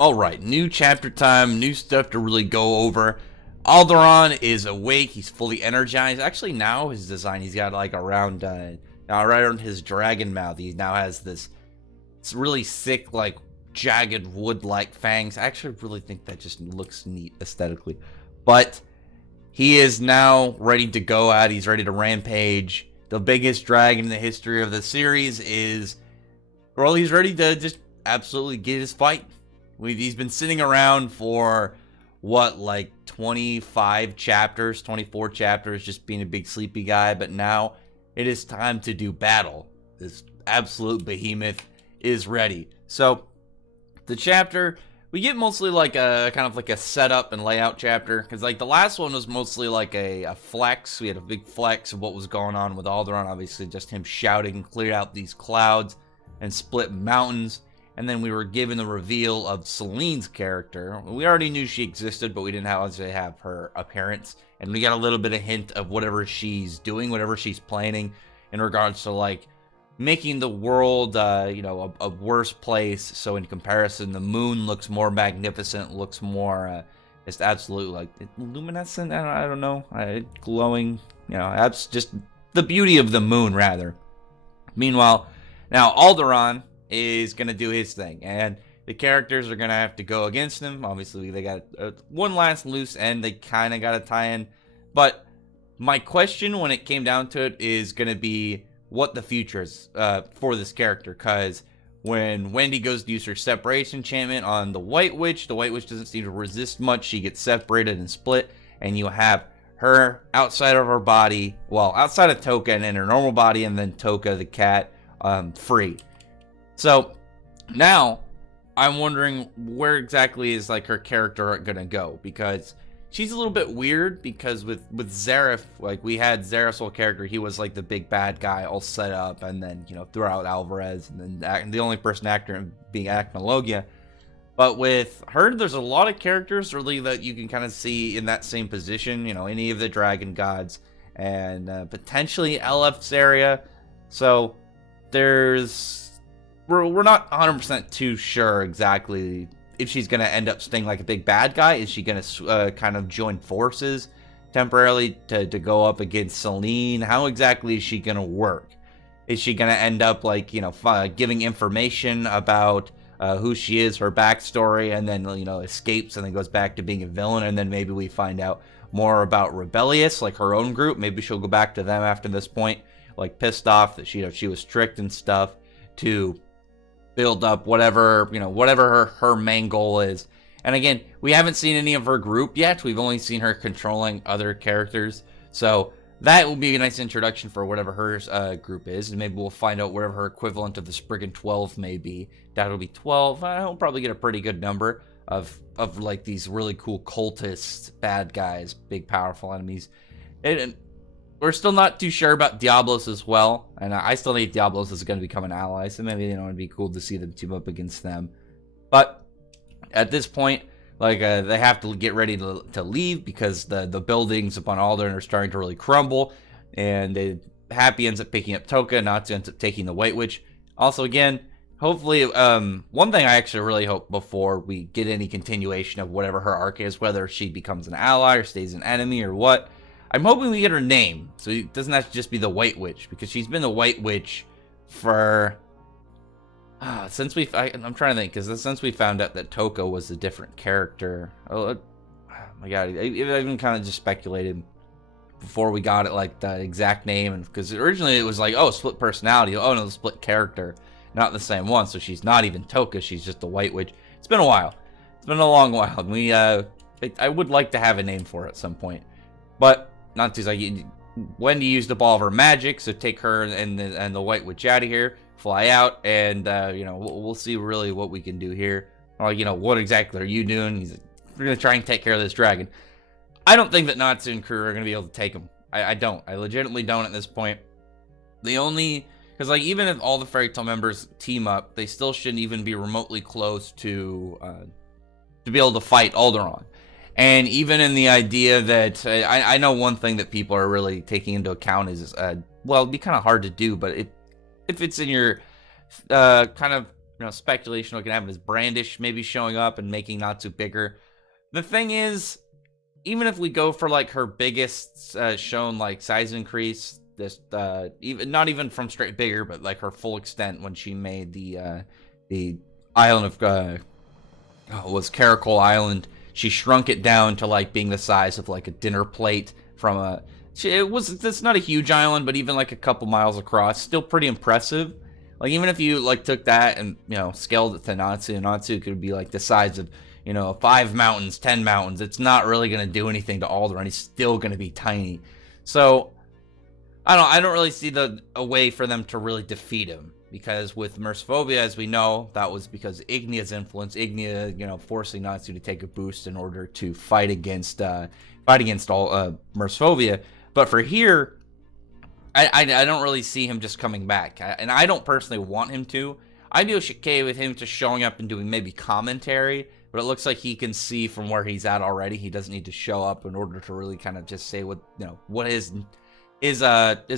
Alright, new chapter time, new stuff to really go over. Alderaan is awake, he's fully energized. Actually, now his design, he's got like around, now right around his dragon mouth, he now has this it's really thick, like jagged wood-like fangs. I actually really think that just looks neat aesthetically. But he is now ready to go out, he's ready to rampage. The biggest dragon in the history of the series is, well, he's ready to just absolutely get his fight. He's been sitting around for, what, like 25 chapters, 24 chapters, just being a big sleepy guy, but now it is time to do battle. This absolute behemoth is ready. So, the chapter, we get mostly like a, kind of like a setup and layout chapter, because like the last one was mostly like a flex. We had a big flex of what was going on with Alderaan, obviously just him shouting, cleared out these clouds, and split mountains. And then we were given the reveal of Celine's character. We already knew she existed, but we didn't have her appearance. And we got a little bit of hint of whatever she's doing, whatever she's planning in regards to like making the world, a worse place. So in comparison, the moon looks more magnificent, looks more, just absolutely like luminescent. I don't know, glowing. That's just the beauty of the moon, rather. Meanwhile, now Alderaan is going to do his thing, and the characters are going to have to go against him. Obviously, they got one last loose end they kind of got to tie in, but my question when it came down to it is going to be what the future is for this character, because when Wendy goes to use her separation enchantment on the White Witch doesn't seem to resist much. She gets separated and split, and you have her outside of her body, well, outside of Toka and in her normal body, and then Toka the cat free. So now I'm wondering where exactly is like her character gonna go, because she's a little bit weird, because with Zareth, like we had Zareth's whole character, he was like the big bad guy all set up, and then throughout Alvarez, and then the only person actor being Acnologia. But with her, there's a lot of characters really that you can kind of see in that same position, any of the dragon gods, and potentially LF's area. So we're not 100% too sure exactly if she's going to end up staying like a big bad guy. Is she going to kind of join forces temporarily to go up against Celine? How exactly is she going to work? Is she going to end up like, giving information about who she is, her backstory, and then, escapes and then goes back to being a villain, and then maybe we find out more about Rebellious, like her own group? Maybe she'll go back to them after this point, like pissed off that she was tricked and stuff, to build up whatever her main goal is. And again, we haven't seen any of her group yet. We've only seen her controlling other characters, so that will be a nice introduction for whatever her group is, and maybe we'll find out whatever her equivalent of the Spriggan 12 may be. That'll be 12. I'll probably get a pretty good number of like these really cool cultists, bad guys, big powerful enemies. And we're still not too sure about Diablos as well, and I still think Diablos is going to become an ally, so maybe it'd be cool to see them team up against them. But at this point, like they have to get ready to leave, because the buildings upon Alderaan are starting to really crumble, and Happy ends up picking up Toka, Natsu ends up taking the White Witch. Also, again, hopefully, one thing I actually really hope before we get any continuation of whatever her arc is, whether she becomes an ally or stays an enemy or what, I'm hoping we get her name, so it doesn't have to just be the White Witch, because she's been the White Witch for since I'm trying to think, because since we found out that Toka was a different character. Oh my god, I even kind of just speculated before we got it, like the exact name, and because originally it was like, oh, split personality, oh no, split character, not the same one, so she's not even Toka, she's just the White Witch. It's been a while, it's been a long while, and I would like to have a name for it at some point, but Natsu's like, Wendy used up all of her magic, so take her and the White Witch out of here, fly out, and we'll see really what we can do here. Or what exactly are you doing? He's like, we're gonna try and take care of this dragon. I don't think that Natsu and crew are gonna be able to take him. I don't. I legitimately don't at this point. Because like even if all the Fairy Tail members team up, they still shouldn't even be remotely close to be able to fight Alderaan. And even in the idea that, I know one thing that people are really taking into account is, well, it'd be kind of hard to do, but if it's in your kind of speculation looking at him as Brandish maybe showing up and making Natsu bigger. The thing is, even if we go for like her biggest shown like size increase, this even not even from straight bigger, but like her full extent when she made the island of was Caracol Island. She shrunk it down to like being the size of like a dinner plate from a. It's not a huge island, but even like a couple miles across, still pretty impressive. Like even if you like took that and scaled it to Natsu, Natsu could be like the size of 5 mountains, 10 mountains. It's not really gonna do anything to Alderaan. He's still gonna be tiny. So I don't really see a way for them to really defeat him, because with Mercephobia, as we know, that was because Ignea's influence. Ignea, forcing Natsu to take a boost in order to fight against all Mercephobia. But for here, I don't really see him just coming back, and I don't personally want him to. I'd be okay with him just showing up and doing maybe commentary, but it looks like he can see from where he's at already. He doesn't need to show up in order to really kind of just say what his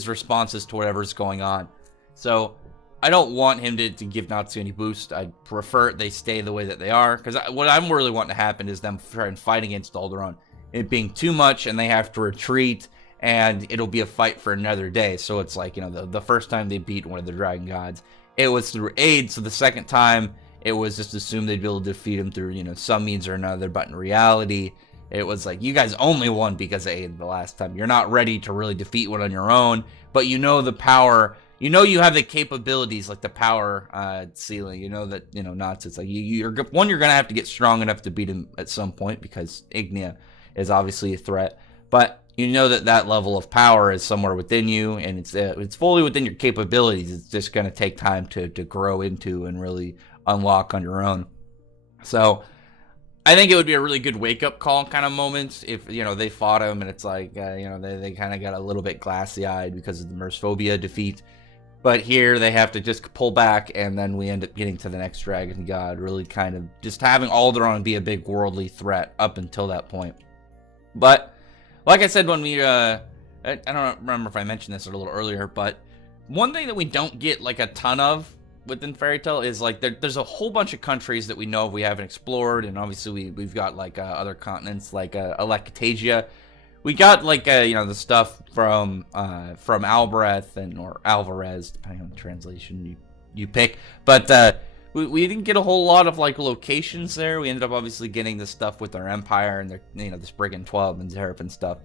responses to whatever's going on. So I don't want him to give Natsu any boost. I'd prefer they stay the way that they are, because what I'm really wanting to happen is them try and fight against Alderaan. It being too much and they have to retreat, and it'll be a fight for another day. So it's like, the first time they beat one of the dragon gods, it was through aid. So the second time, it was just assumed they'd be able to defeat him through, some means or another. But in reality, it was like, you guys only won because of aid the last time. You're not ready to really defeat one on your own, but the power, you have the capabilities, like the power ceiling, that, Natsu. It's like, you're going to have to get strong enough to beat him at some point, because Ignea is obviously a threat. But that level of power is somewhere within you, and it's fully within your capabilities. It's just going to take time to grow into and really unlock on your own. So I think it would be a really good wake-up call kind of moment if, they fought him and it's like, they kind of got a little bit glassy-eyed because of the Mercephobia defeat. But here they have to just pull back, and then we end up getting to the next dragon god, really kind of just having Alderaan be a big worldly threat up until that point. But like I said, when we, I don't remember if I mentioned this a little earlier, but one thing that we don't get like a ton of within Fairy Tail is like there's a whole bunch of countries that we know we haven't explored, and obviously we've got like other continents like Electasia. We got like the stuff from Albereth or Alvarez, depending on the translation you pick, but we didn't get a whole lot of like locations there. We ended up obviously getting the stuff with our Empire and their the Brigand 12 and Zerif and stuff.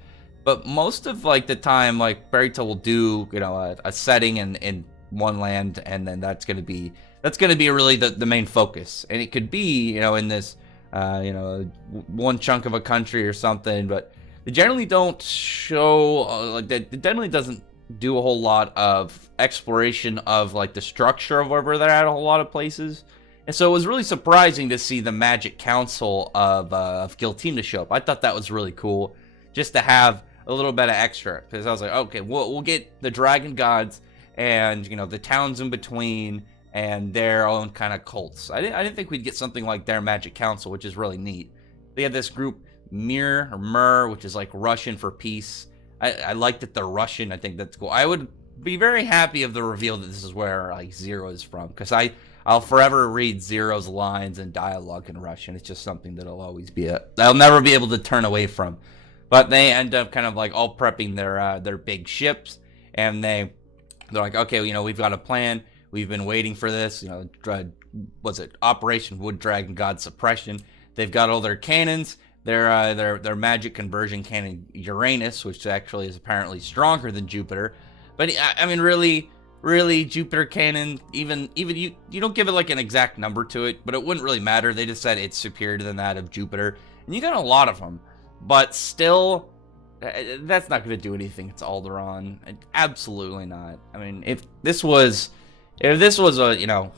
But most of like the time, like Fairy Tail will do a setting in one land, and then that's gonna be really the main focus. And it could be in this one chunk of a country or something, but they generally don't show it generally doesn't do a whole lot of exploration of like the structure of wherever they're at a whole lot of places. And so it was really surprising to see the Magic Council of Gilteam to show up. I thought that was really cool, just to have a little bit of extra, because I was like, okay, we'll get the dragon gods and the towns in between and their own kind of cults. I didn't think we'd get something like their Magic Council, which is really neat. They have this group Mir, which is like Russian for peace. I like that they're Russian. I think that's cool. I would be very happy of the reveal that this is where like Zero is from, because I'll forever read Zero's lines and dialogue in Russian. It's just something that'll always be I'll never be able to turn away from. But they end up kind of like all prepping their big ships, and they're like, okay, we've got a plan. We've been waiting for this. Was it Operation Wood Dragon God Suppression? They've got all their cannons. Their magic conversion cannon Uranus, which actually is apparently stronger than Jupiter. But I mean, really Jupiter cannon, even you don't give it like an exact number to it, but it wouldn't really matter. They just said it's superior than that of Jupiter, and you got a lot of them. But still, that's not going to do anything. It's Alderaan. Absolutely not. I mean, if this was a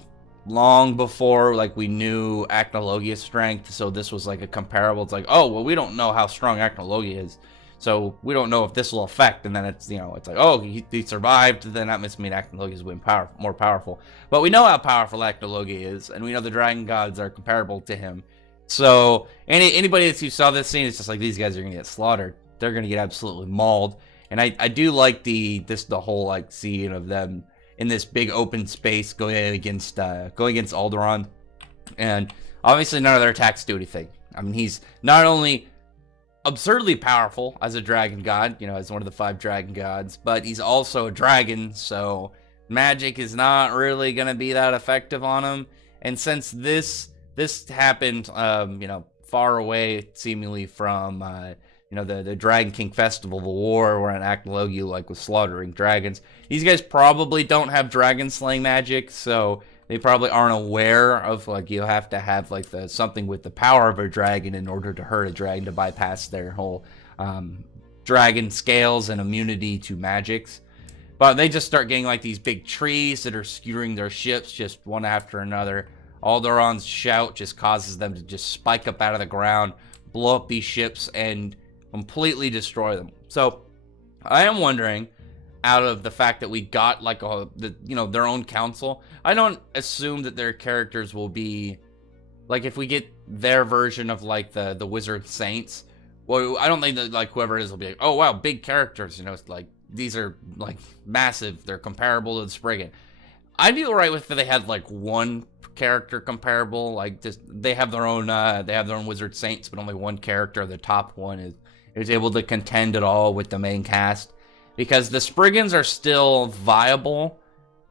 long before like we knew Acnologia's strength, so this was like a comparable. It's like, oh well, we don't know how strong Acnologia is, so we don't know if this will affect. And then it's it's like, oh, he survived, then that must mean Acnologia is more powerful. But we know how powerful Acnologia is, and we know the dragon gods are comparable to him. So anybody who saw this scene, it's just like, these guys are gonna get slaughtered. They're gonna get absolutely mauled. And I do like the whole like scene of them in this big open space going against Alderaan. And obviously none of their attacks do anything. I mean, he's not only absurdly powerful as a dragon god, as one of the 5 dragon gods, but he's also a dragon, so magic is not really going to be that effective on him. And since this happened, far away seemingly from, the Dragon King Festival, the war where an Aknologu was slaughtering dragons, these guys probably don't have dragon slaying magic, so they probably aren't aware of you have to have something with the power of a dragon in order to hurt a dragon to bypass their whole dragon scales and immunity to magics. But they just start getting these big trees that are skewering their ships just one after another. Alderaan's shout just causes them to just spike up out of the ground, blow up these ships, and completely destroy them. So I am wondering, out of the fact that we got their own council, I don't assume that their characters will be if we get their version of the Wizard Saints. Well, I don't think that whoever it is will be oh wow, big characters. It's these are massive. They're comparable to the Spriggan. I'd be alright with if they had one character comparable. Just they have their own Wizard Saints, but only one character, the top one, is able to contend at all with the main cast. Because the Spriggans are still viable.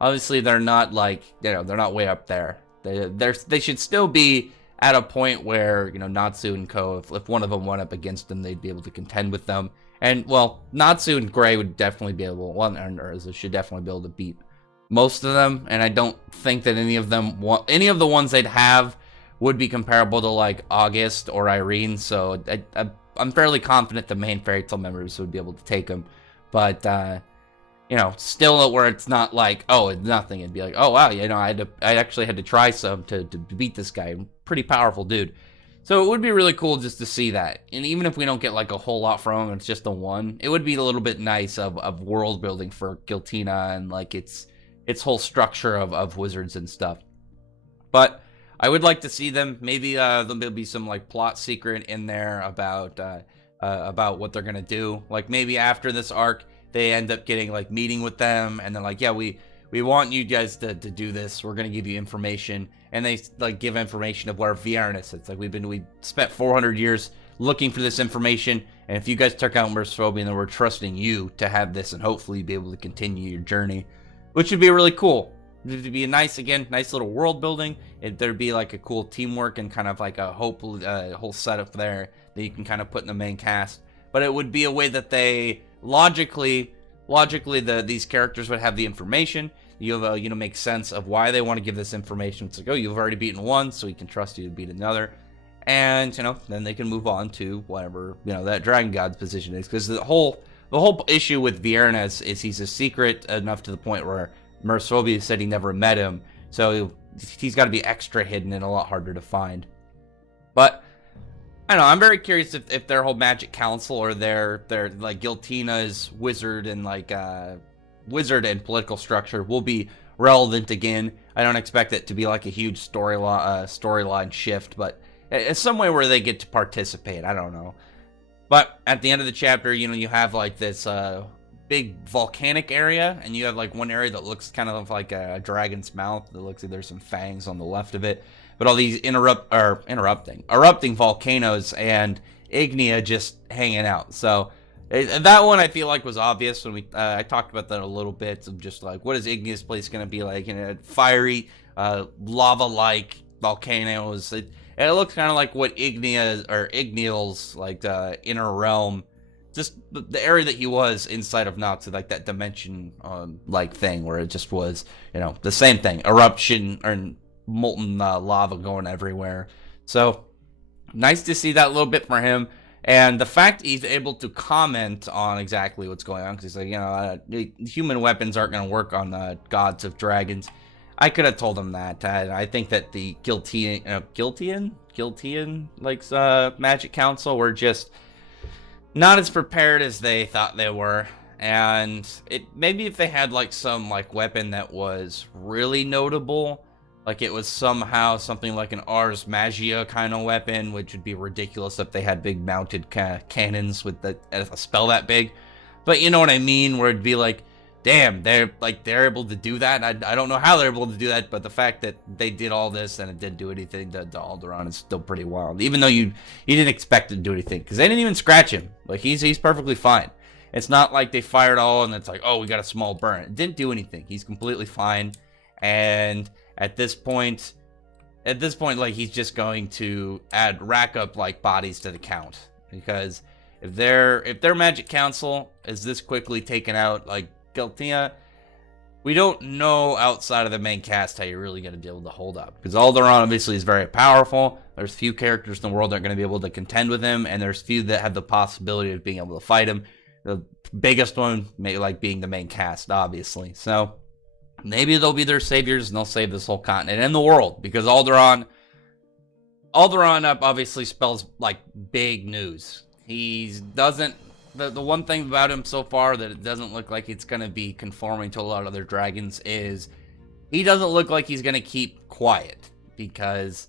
Obviously, they're not they're not way up there. They should still be at a point where Natsu and Co. If one of them went up against them, they'd be able to contend with them. And well, Natsu and Gray would definitely be able. Should definitely be able to beat most of them. And I don't think that any of the ones they'd have would be comparable to August or Irene. So I'm fairly confident the main Fairy Tail members would be able to take them. But, still where it's not oh, it's nothing. It'd be oh, wow, I actually had to try some to beat this guy. Pretty powerful dude. So it would be really cool just to see that. And even if we don't get a whole lot from him, it's just the one, it would be a little bit nice of world building for Giltina and its whole structure of wizards and stuff. But I would like to see them. Maybe there'll be some plot secret in there about what they're gonna do. Maybe after this arc, they end up getting meeting with them, and then yeah, we want you guys to do this. We're gonna give you information, and they give information of where Viernus is. We spent 400 years looking for this information, and if you guys took out Mersophobia, then we're trusting you to have this, and hopefully be able to continue your journey, which would be really cool. It'd be a nice little world building. There'd be a cool teamwork and kind of a whole setup there that you can kind of put in the main cast. But it would be a way that they logically these characters would have the information. You have make sense of why they want to give this information. It's oh, you've already beaten one, so we can trust you to beat another, and then they can move on to whatever that Dragon God's position is. Because the whole issue with Viernus is he's a secret enough to the point where Mersophobia said he never met him, so he's got to be extra hidden and a lot harder to find. But I don't know, I'm very curious if their whole magic council or their Giltina's wizard and wizard and political structure will be relevant again. I don't expect it to be a huge storyline shift, but it's some way where they get to participate. I don't know. But at the end of the chapter, you have this big volcanic area, and you have one area that looks kind of like a dragon's mouth. That looks like there's some fangs on the left of it, but all these erupting volcanoes and Ignia just hanging out. So that one I feel was obvious when I talked about that a little bit of just what is Ignia's place going to be like? Fiery, lava-like volcanoes. It looks kind of like what Igniel's inner realm. Just the area that he was inside of Natsu, that dimension thing where it just was, the same thing, eruption or molten lava going everywhere. So nice to see that a little bit for him, and the fact he's able to comment on exactly what's going on, because he's human weapons aren't going to work on the gods of dragons. I could have told him that. I think that the Giltian Magic Council were just not as prepared as they thought they were, and maybe if they had some weapon that was really notable, it was somehow something like an Ars Magia kind of weapon, which would be ridiculous if they had big mounted cannons with a spell that big. But you know what I mean, where it'd be damn, they're able to do that. I don't know how they're able to do that, but the fact that they did all this and it didn't do anything to Alderaan is still pretty wild. Even though you didn't expect it to do anything, because they didn't even scratch him. Like he's perfectly fine. It's not like they fired all and it's like, oh, we got a small burn. It didn't do anything. He's completely fine. And at this point, like he's just going to rack up like bodies to the count, because if their magic council is this quickly taken out, like Giltia, we don't know outside of the main cast how you're really going to be able to hold up, because Alderaan obviously is very powerful. There's few characters in the world that are going to be able to contend with him, and there's few that have the possibility of being able to fight him. The biggest one, maybe like being the main cast, obviously. So maybe they'll be their saviors and they'll save this whole continent and the world, because Alderaan up obviously spells like big news. He doesn't. The one thing about him so far that it doesn't look like it's going to be conforming to a lot of other dragons is he doesn't look like he's going to keep quiet, because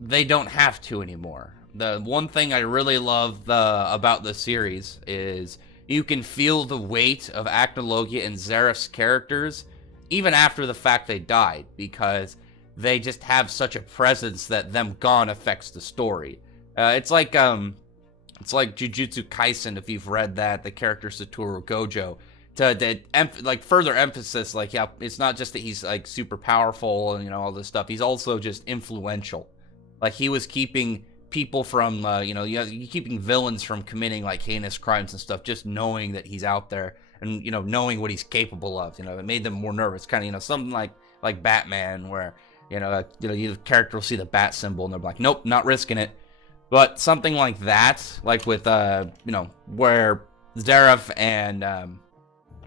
they don't have to anymore. The one thing I really love about the series is you can feel the weight of Acnologia and Zareth's characters even after the fact they died, because they just have such a presence that them gone affects the story. It's like Jujutsu Kaisen, if you've read that, the character Satoru Gojo, like further emphasis, like, yeah, it's not just that he's like super powerful and all this stuff. He's also just influential. Like he was keeping people from, keeping villains from committing like heinous crimes and stuff, just knowing that he's out there and, knowing what he's capable of. It made them more nervous. Kind of, something like Batman, where, the character will see the bat symbol and they're like, nope, not risking it. But something like that, like with, where Zareth and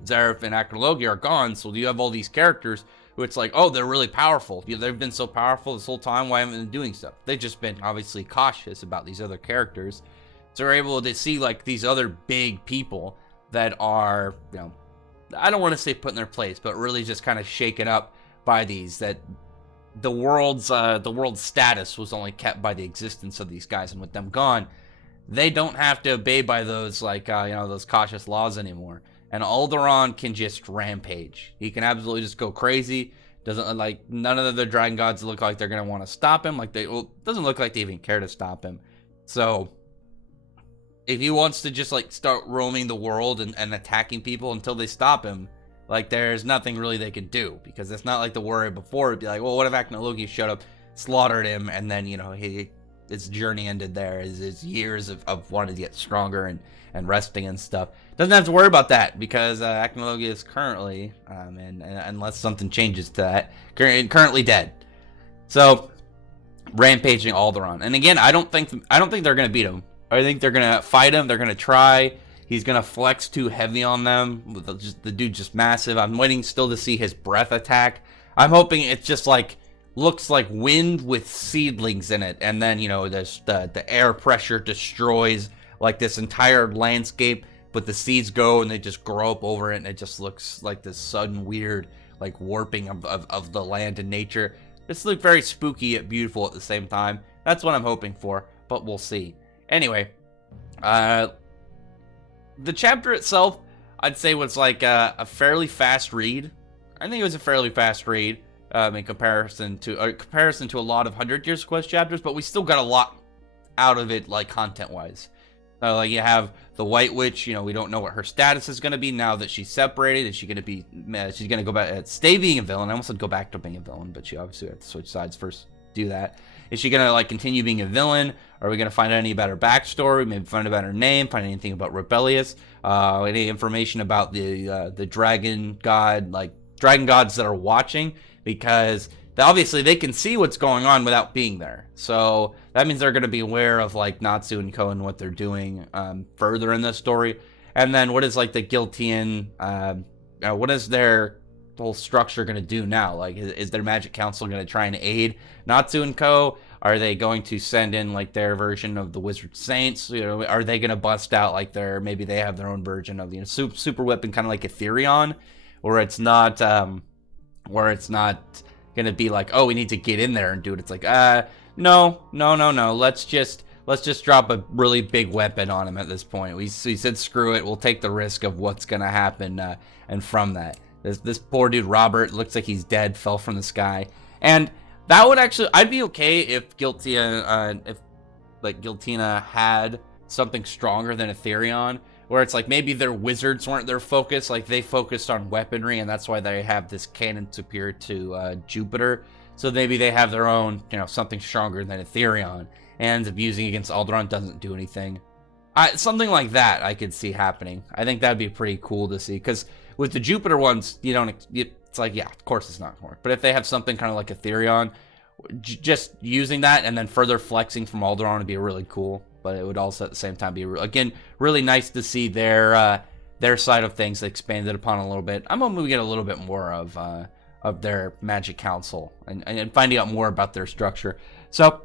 Acnologia are gone, so you have all these characters who it's like, oh, they're really powerful. They've been so powerful this whole time. Why haven't they been doing stuff? They've just been obviously cautious about these other characters. So we're able to see like these other big people that are, I don't want to say put in their place, but really just kind of shaken up by these, that the world's status was only kept by the existence of these guys, and with them gone, they don't have to obey by those those cautious laws anymore. And Alderaan can just rampage. He can absolutely just go crazy. Doesn't like none of the dragon gods look like they're gonna want to stop him. Doesn't look like they even care to stop him. So if he wants to just like start roaming the world and attacking people until they stop him, like there's nothing really they can do, because it's not like the worry before. It'd be like, well, what if Acnologia showed up, slaughtered him, and then his journey ended there. His years of wanting to get stronger and resting and stuff. Doesn't have to worry about that, because Acnologia is currently, and unless something changes to that, currently dead. So rampaging Alderaan, and again, I don't think they're gonna beat him. I think they're gonna fight him. They're gonna try. He's gonna flex too heavy on them. The dude just massive. I'm waiting still to see his breath attack. I'm hoping it's just like looks like wind with seedlings in it, and then the air pressure destroys like this entire landscape, but the seeds go and they just grow up over it, and it just looks like this sudden weird like warping of the land and nature. This looks very spooky yet beautiful at the same time. That's what I'm hoping for, but we'll see. Anyway, the chapter itself, I'd say, was like a fairly fast read. I think it was a fairly fast read in comparison to a lot of 100 Years Quest chapters, but we still got a lot out of it, like content-wise. Like you have the White Witch. We don't know what her status is going to be now that she's separated. Is she going to be? She's going to go back, stay being a villain. I almost said go back to being a villain, but she obviously had to switch sides first. Do that. Is she going to like continue being a villain? Are we going to find out any about her backstory? Maybe find out about her name. Find anything about Rebellious? Any information about the dragon god, like dragon gods that are watching? Because obviously they can see what's going on without being there. So that means they're going to be aware of like Natsu and Ko and what they're doing further in the story. And then what is like the Giltian, what is their whole structure going to do now? Like is their magic council going to try and aid Natsu and Ko? Are they going to send in like their version of the Wizard Saints? Are they going to bust out like maybe they have their own version of super weapon, kind of like Ethereon, where it's not going to be like, oh, we need to get in there and do it. It's like, no. Let's just let's just drop a really big weapon on him at this point. We said screw it, we'll take the risk of what's gonna happen, and from that, this poor dude Robert looks like he's dead, fell from the sky, and that would actually, I'd be okay if Giltina had something stronger than Ethereon, where it's like maybe their wizards weren't their focus, like they focused on weaponry, and that's why they have this cannon superior to Jupiter. So maybe they have their own, something stronger than Ethereon, and abusing against Alderaan doesn't do anything. Something like that I could see happening. I think that'd be pretty cool to see, because with the Jupiter ones, it's like, yeah, of course it's not going to work. But if they have something kind of like Ethereon, just using that and then further flexing from Alderaan would be really cool. But it would also at the same time be, again, really nice to see their side of things expanded upon a little bit. I'm hoping we get a little bit more of their Magic Council and finding out more about their structure. So,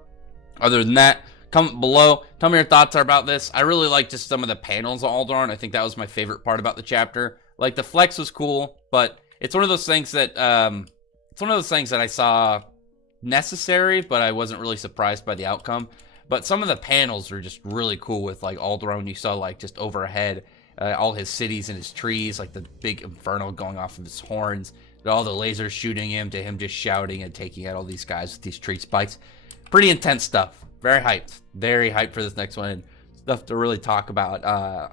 other than that, comment below. Tell me your thoughts are about this. I really like just some of the panels of Alderaan. I think that was my favorite part about the chapter. Like, the flex was cool, but it's one of those things that I saw necessary, but I wasn't really surprised by the outcome. But some of the panels are just really cool with, like, Alderaan. You saw, like, just overhead, all his cities and his trees, like the big inferno going off of his horns, all the lasers shooting him, to him just shouting and taking out all these guys with these tree spikes. Pretty intense stuff. Very hyped for this next one, and stuff to really talk about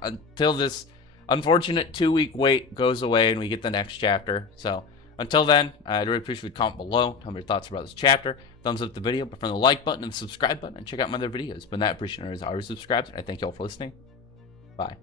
until this unfortunate 2-week wait goes away and we get the next chapter. So until then, I'd really appreciate you comment below. Tell me your thoughts about this chapter. Thumbs up the video, but from the like button and the subscribe button, and check out my other videos. But that, appreciate it as always, subscribe. I thank you all for listening. Bye.